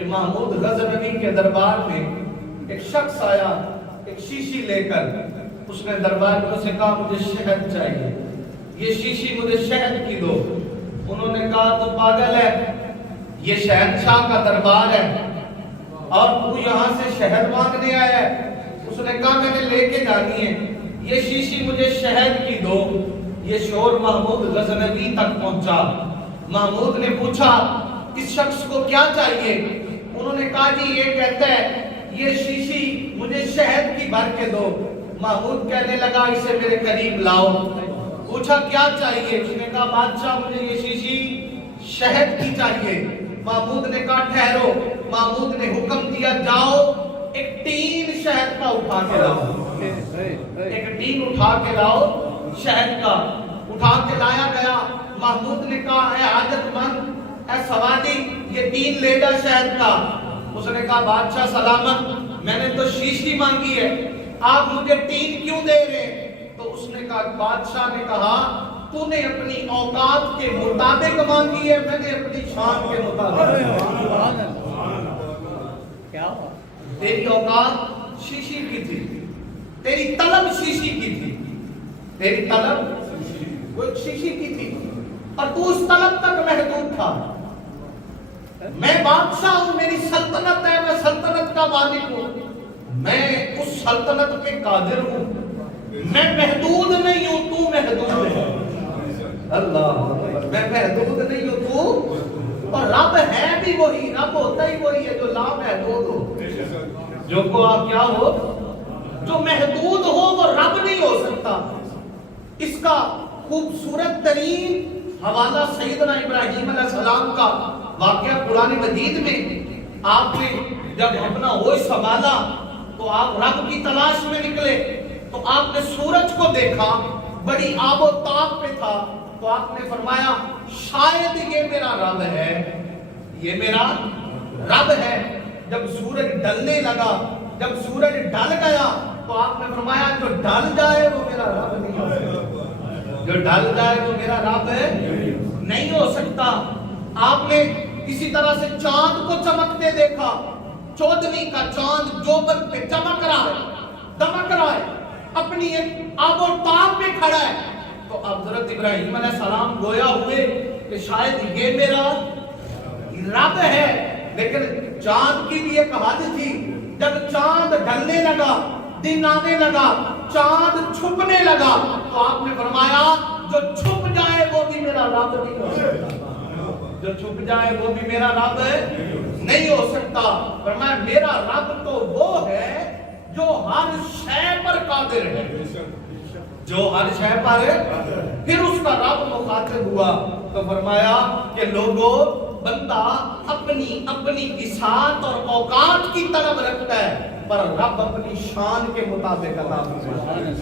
کہ محمود غزنوی کے دربار میں ایک شخص آیا ایک شیشی لے کر. اس نے درباریوں سے کہا مجھے شہد چاہیے, یہ شیشی مجھے شہد کی دو. انہوں نے کہا تو پاگل ہے, یہ شہنشاہ کا دربار ہے اور تو یہاں سے شہد مانگنے آیا ہے. اس نے کہا میں نے لے کے جانی ہے, یہ شیشی مجھے شہد کی دو. یہ شور محمود غزنوی تک پہنچا. محمود نے پوچھا اس شخص کو کیا چاہیے؟ انہوں نے کہا جی یہ کہتا ہے یہ شیشی مجھے شہد کی بھر کے دو. محمود کہنے لگا اسے میرے قریب لاؤ. پوچھا کیا چاہیے؟ اس نے کہا بادشاہ مجھے یہ شیشی شہد کی چاہیے. محمود نے کہا ٹھہرو. محمود نے حکم دیا جاؤ ایک ٹین شہد کا اٹھا کے لاؤ. ایک ٹین اٹھا کے لاؤ شہد کا. اٹھا کے لایا گیا. محمود نے کہا اے حاجت مند, اے سواری, یہ ٹین لے جا شہد کا. اس نے کہا بادشاہ سلامت, میں نے تو شیشی مانگی ہے, آپ مجھے ٹین کیوں دے رہے ہیں؟ تو اس نے کہا بادشاہ نے کہا تو نے اپنی اوقات کے مطابق مانگی ہے, میں نے اپنی شان کے مطابق. تیری اوقات شیشی کی تھی, تیری طلب شیشی کی تھی, تیری طلب وہ شیشی کی تھی اور تو اس طلب تک محدود تھا. میں بادشاہ ہوں, میری سلطنت ہے, میں سلطنت کا مالک ہوں, میں اس سلطنت پہ قادر ہوں, میں محدود نہیں ہوں, تو محدود ہے. اللہ, میں محدود نہیں ہوں تو, اور رب ہے بھی وہی, رب ہوتا ہی وہی ہے جو لا محدود ہو. جو کو آپ کیا ہو, جو محدود ہو وہ رب نہیں ہو سکتا. اس کا خوبصورت ترین حوالہ سیدنا ابراہیم علیہ السلام کا واقعہ قرآن مجید میں. آپ نے جب اپنا ہوش سنبھالا تو آپ رب کی تلاش میں نکلے, تو آپ نے سورج کو دیکھا, بڑی آب و تاب پہ تھا, تو آپ نے فرمایا شاید یہ میرا رب ہے, یہ میرا رب ہے. جب سورج ڈلنے لگا, جب سورج ڈل گیا تو آپ نے فرمایا جو ڈل جائے وہ میرا رب نہیں ہو سکتا, جو ڈل جائے وہ میرا رب ہے نہیں ہو سکتا. آپ نے اسی طرح سے چاند کو چمکتے دیکھا, 14ویں کا چاند جوبن پہ چمک رہا ہے, دمک رہا ہے, اپنی آب و تاب میں کھڑا ہے. تو حضرت ابراہیم علیہ السلام گویا ہوئے کہ شاید یہ میرا رب ہے. لیکن چاند کی بھی ایک حد تھی, جب چاند ڈھلنے لگا, دن آنے لگا, چاند چھپنے لگا, تو آپ نے فرمایا جو چھپ جائے وہ بھی میرا رب نہیں ہو سکتا, جو چھپ جائے وہ بھی میرا رب نہیں ہو سکتا. فرمایا میرا رب تو وہ ہے جو ہر شے پر قادر ہے, جو ہر شے پر ہے. پھر اس کا رب مخاطب ہوا تو فرمایا کہ لوگوں, بندہ اپنی اپنی بساط اور اوقات کی طلب رکھتا ہے, پر رب اپنی شان کے مطابق عطا فرماتا ہے.